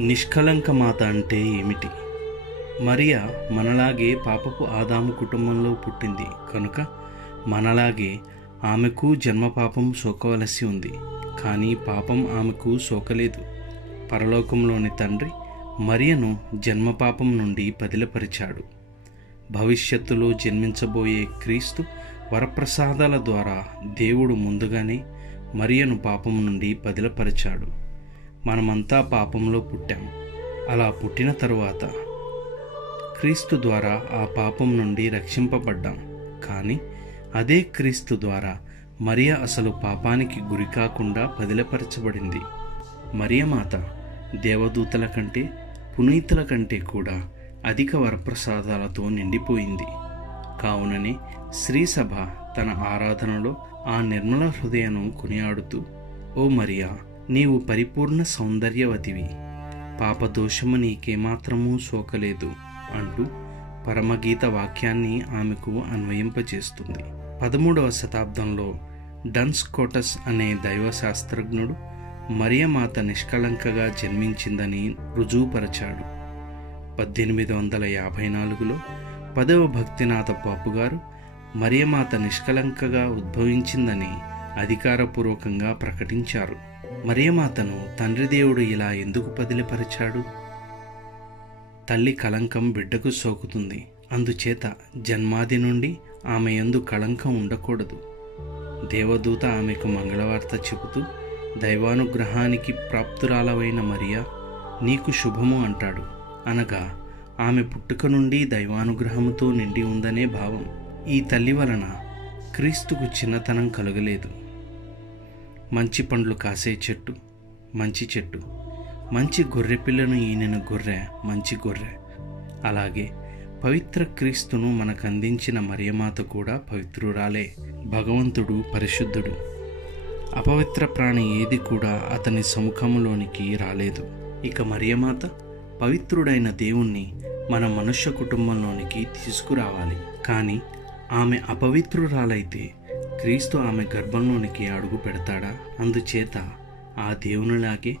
నిష్కలంక మాత అంటే ఏమిటి? మరియా మనలాగే పాపపు ఆదాము కుటుంబంలో పుట్టింది కనుక మనలాగే ఆమెకు జన్మ పాపం సోకవలసి ఉంది. కానీ పాపం ఆమెకు సోకలేదు. పరలోకంలోని తండ్రి మరియను జన్మ పాపం నుండి పదిలపరిచాడు. భవిష్యత్తులో జన్మించబోయే క్రీస్తు వరప్రసాదాల ద్వారా దేవుడు ముందుగానే మరియను పాపం నుండి బదిలపరిచాడు మనమంతా పాపంలో పుట్టాం. అలా పుట్టిన తరువాత క్రీస్తు ద్వారా ఆ పాపం నుండి రక్షింపబడ్డాం. కానీ అదే క్రీస్తు ద్వారా మరియ అసలు పాపానికి గురి కాకుండా మరియమాత దేవదూతల కంటే పునీతుల కంటే కూడా అధిక వరప్రసాదాలతో నిండిపోయింది. కావుననే శ్రీసభ తన ఆరాధనలో ఆ నిర్మల హృదయను కొనియాడుతూ ఓ మరియా నీవు పరిపూర్ణ సౌందర్యవతివి. పాపదోషము నీకేమాత్రమూ సోకలేదు అంటూ పరమగీత వాక్యాన్ని ఆమెకు అన్వయింపచేస్తుంది పదమూడవ శతాబ్దంలో డన్స్ కోటస్ అనే దైవశాస్త్రజ్ఞుడు మరియమాత నిష్కళంకగా జన్మించిందని రుజువుపరచాడు. పద్దెనిమిది వందల యాభై నాలుగులో పదవ భక్తినాథ పాపుగారు మరియమాత నిష్కలంకగా ఉద్భవించిందని అధికారపూర్వకంగా ప్రకటించారు. మరియమాతను తండ్రి దేవుడు ఇలా ఎందుకు పదిలిపరిచాడు? తల్లి కలంకం బిడ్డకు సోకుతుంది. అందుచేత జన్మాది నుండి ఆమె ఎందు కళంకం ఉండకూడదు. దేవదూత ఆమెకు మంగళవార్త చెబుతూ దైవానుగ్రహానికి ప్రాప్తురాలవైన మరియా నీకు శుభము అంటాడు. అనగా ఆమె పుట్టుక నుండి దైవానుగ్రహముతో నిండి ఉందనే భావం. ఈ తల్లి వలన క్రీస్తుకు చిన్నతనం కలగలేదు. మంచి పండ్లు కాసే చెట్టు మంచి చెట్టు. మంచి గొర్రె పిల్లను ఈనిన గొర్రె మంచి గొర్రె. అలాగే పవిత్ర క్రీస్తును మనకు అందించిన మరియమాత కూడా పవిత్రురాలే భగవంతుడు పరిశుద్ధుడు. అపవిత్ర ప్రాణి ఏది కూడా అతని సముఖంలోనికి రాలేదు. ఇక మరియమాత పవిత్రుడైన దేవుణ్ణి మన మనుష్య కుటుంబంలోనికి తీసుకురావాలి. కానీ ఆమె అపవిత్రురాలైతే క్రీస్తు ఆమె గర్భంలోనికి అడుగు పెడతాడా? అందుచేత ఆ దేవునిలాగే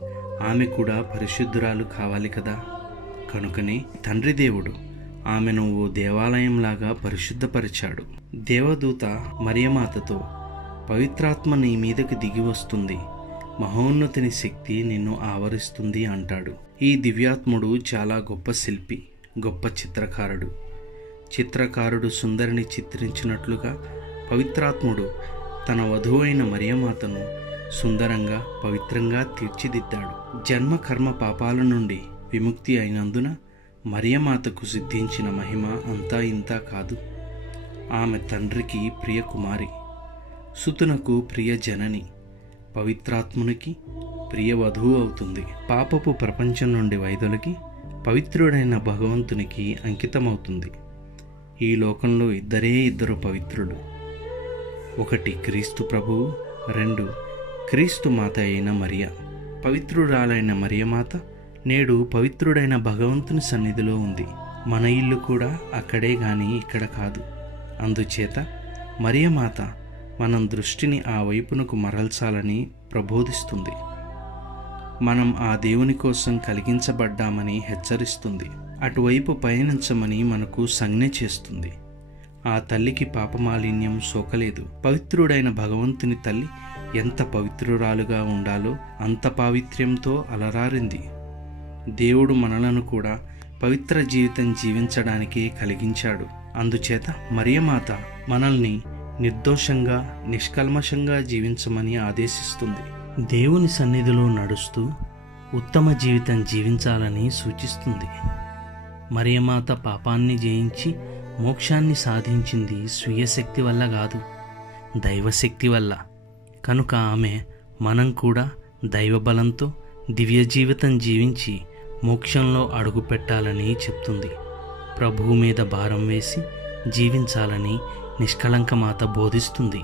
ఆమె కూడా పరిశుద్ధురాలు కావాలి కదా? కనుకనే తండ్రి దేవుడు ఆమెను ఓ దేవాలయంలాగా పరిశుద్ధపరిచాడు. దేవదూత మరియమాతతో పవిత్రాత్మ నీ మీదకి దిగి వస్తుంది. మహోన్నతిని శక్తి నిన్ను ఆవరిస్తుంది అంటాడు. ఈ దివ్యాత్ముడు చాలా గొప్ప శిల్పి గొప్ప చిత్రకారుడు. చిత్రకారుడు సుందరిని చిత్రించినట్లుగా పవిత్రాత్ముడు తన వధువైన మరియమాతను సుందరంగా పవిత్రంగా తీర్చిదిద్దాడు. జన్మ కర్మ పాపాల నుండి విముక్తి అయినందున మరియమాతకు సిద్ధించిన మహిమ అంతా ఇంతా కాదు. ఆమె తండ్రికి ప్రియ కుమారి సుతునకు ప్రియ జనని పవిత్రాత్మునికి ప్రియ వధువు అవుతుంది. పాపపు ప్రపంచం నుండి వైదొలగి పవిత్రుడైన భగవంతునికి అంకితమవుతుంది. ఈ లోకంలో ఇద్దరే ఇద్దరు పవిత్రుడు ఒకటి క్రీస్తు ప్రభువు రెండు క్రీస్తు మాత అయిన మరియ పవిత్రురాలైన మరియమాత నేడు పవిత్రుడైన భగవంతుని సన్నిధిలో ఉంది. మన ఇల్లు కూడా అక్కడే గాని ఇక్కడ కాదు. అందుచేత మరియమాత మనం దృష్టిని ఆ వైపునకు మరల్చాలని ప్రబోధిస్తుంది. మనం ఆ దేవుని కోసం కలిగించబడ్డామని హెచ్చరిస్తుంది. అటువైపు పయనించమని మనకు సంజ్ఞ చేస్తుంది. ఆ తల్లికి పాపమాలిన్యం సోకలేదు. పవిత్రుడైన భగవంతుని తల్లి ఎంత పవిత్రురాలుగా ఉండాలో అంత పావిత్ర్యంతో అలరారింది. దేవుడు మనలను కూడా పవిత్ర జీవితం జీవించడానికే కలిగించాడు. అందుచేత మరియమాత మనల్ని నిర్దోషంగా నిష్కల్మషంగా జీవించమని ఆదేశిస్తుంది. దేవుని సన్నిధిలో నడుస్తూ ఉత్తమ జీవితం జీవించాలని సూచిస్తుంది. మరియమాత పాపాన్ని జయించి మోక్షాన్ని సాధించింది స్వీయ శక్తి వల్ల కాదు దైవశక్తి వల్ల. కనుక ఆమె మనం కూడా దైవబలంతో దివ్య జీవితం జీవించి మోక్షంలో అడుగు పెట్టాలని చెప్తుంది. ప్రభువు మీద భారం వేసి జీవించాలని నిష్కళంక మాత బోధిస్తుంది.